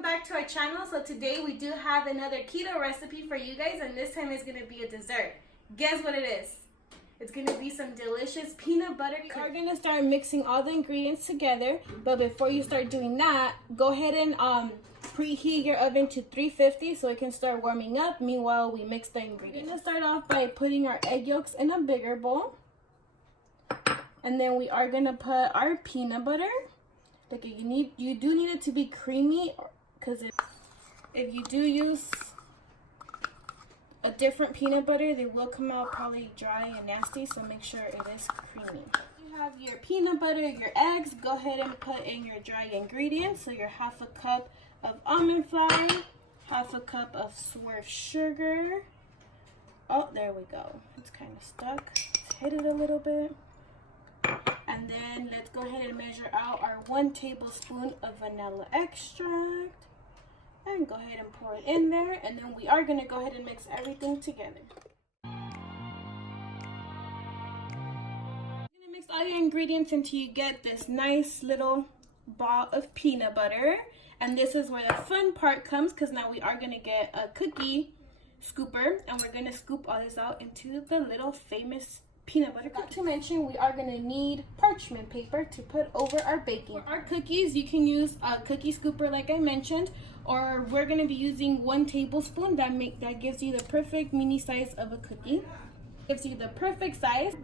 Welcome back to our channel. So today we do have another keto recipe for you guys, and this time it's going to be a dessert. Guess what it is? It's going to be some delicious peanut butter cookies. We are going to start mixing all the ingredients together, but before you start doing that, go ahead and preheat your oven to 350 so it can start warming up. Meanwhile, we mix the ingredients. We're going to start off by putting our egg yolks in a bigger bowl. And then we are going to put our peanut butter. Like you do need it to be creamy, because if you do use a different peanut butter, they will come out probably dry and nasty, so make sure it is creamy. You have your peanut butter, your eggs. Go ahead and put in your dry ingredients. So your half a cup of almond flour, half a cup of swerve sugar. Oh, there we go. It's kind of stuck. Let's hit it a little bit. And then let's go ahead and measure out our 1 tablespoon of vanilla extract. And go ahead and pour it in there. And then we are going to go ahead and mix everything together. You're going to mix all your ingredients until you get this nice little ball of peanut butter. And this is where the fun part comes, because now we are going to get a cookie scooper. And we're going to scoop all this out into the little famous peanut butter cookie. Not to mention, we are going to need parchment paper to put over our baking. For our cookies, you can use a cookie scooper like I mentioned, or we're going to be using 1 tablespoon. That gives you the perfect mini size of a cookie. Gives you the perfect size.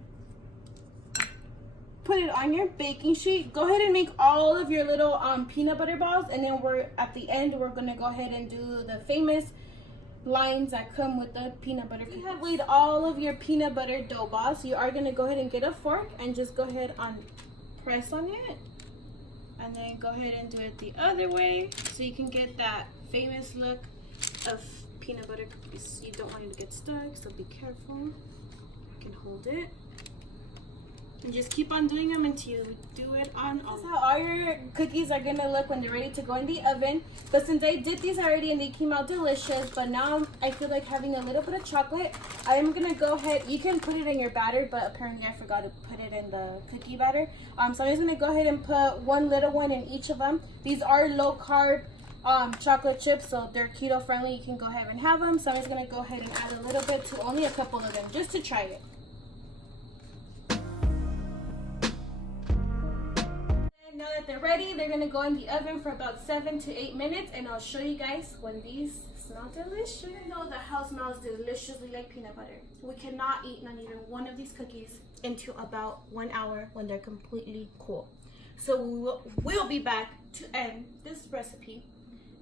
Put it on your baking sheet. Go ahead and make all of your little peanut butter balls, and then at the end we're going to go ahead and do the famous lines that come with the peanut butter cookies. You have laid all of your peanut butter dough balls. So you are going to go ahead and get a fork and just go ahead and press on it. And then go ahead and do it the other way so you can get that famous look of peanut butter cookies. You don't want it to get stuck, so be careful. You can hold it. And just keep on doing them until you do it on all. This is how all your cookies are going to look when they're ready to go in the oven. But since I did these already and they came out delicious, but now I feel like having a little bit of chocolate, I am going to go ahead. You can put it in your batter, but apparently I forgot to put it in the cookie batter. So I'm just going to go ahead and put 1 little one in each of them. These are low carb chocolate chips, so they're keto friendly. You can go ahead and have them. So I'm just going to go ahead and add a little bit to only a couple of them just to try it. Now that they're ready, they're going to go in the oven for about 7 to 8 minutes, and I'll show you guys when these smell delicious. Even though the house smells deliciously like peanut butter, we cannot eat not even one of these cookies until about 1 hour when they're completely cool. So we'll be back to end this recipe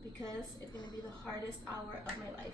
because it's going to be the hardest hour of my life.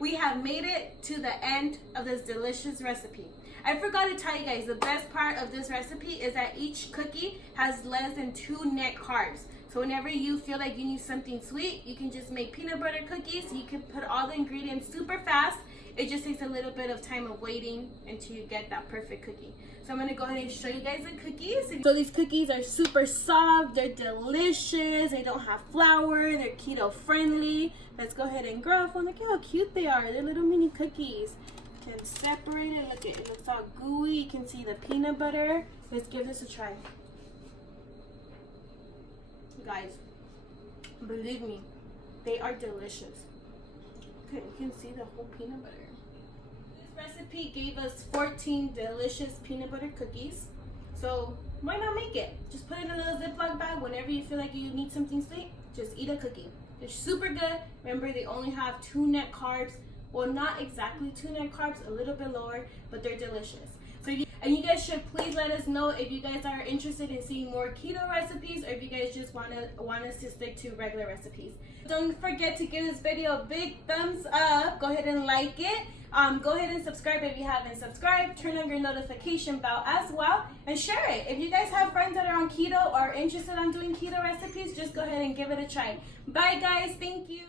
We have made it to the end of this delicious recipe. I forgot to tell you guys, the best part of this recipe is that each cookie has less than 2 net carbs. So whenever you feel like you need something sweet, you can just make peanut butter cookies. You can put all the ingredients super fast. It just takes a little bit of time of waiting until you get that perfect cookie. So I'm going to go ahead and show you guys the cookies. So these cookies are super soft. They're delicious. They don't have flour. They're keto friendly. Let's go ahead and grab one. Look at how cute they are. They're little mini cookies. You can separate it. Look, it looks all gooey. You can see the peanut butter. Let's give this a try. Guys, believe me, they are delicious. Okay, you can see the whole peanut butter. This recipe gave us 14 delicious peanut butter cookies. So why not make it? Just put it in a little Ziploc bag. Whenever you feel like you need something sweet, just eat a cookie. They're super good. Remember, they only have 2 net carbs. Well, not exactly 2 net carbs, a little bit lower, but they're delicious. And you guys should please let us know if you guys are interested in seeing more keto recipes, or if you guys just want us to stick to regular recipes. Don't forget to give this video a big thumbs up. Go ahead and like it. Go ahead and subscribe if you haven't subscribed. Turn on your notification bell as well, and share it. If you guys have friends that are on keto or interested in doing keto recipes, just go ahead and give it a try. Bye guys, thank you.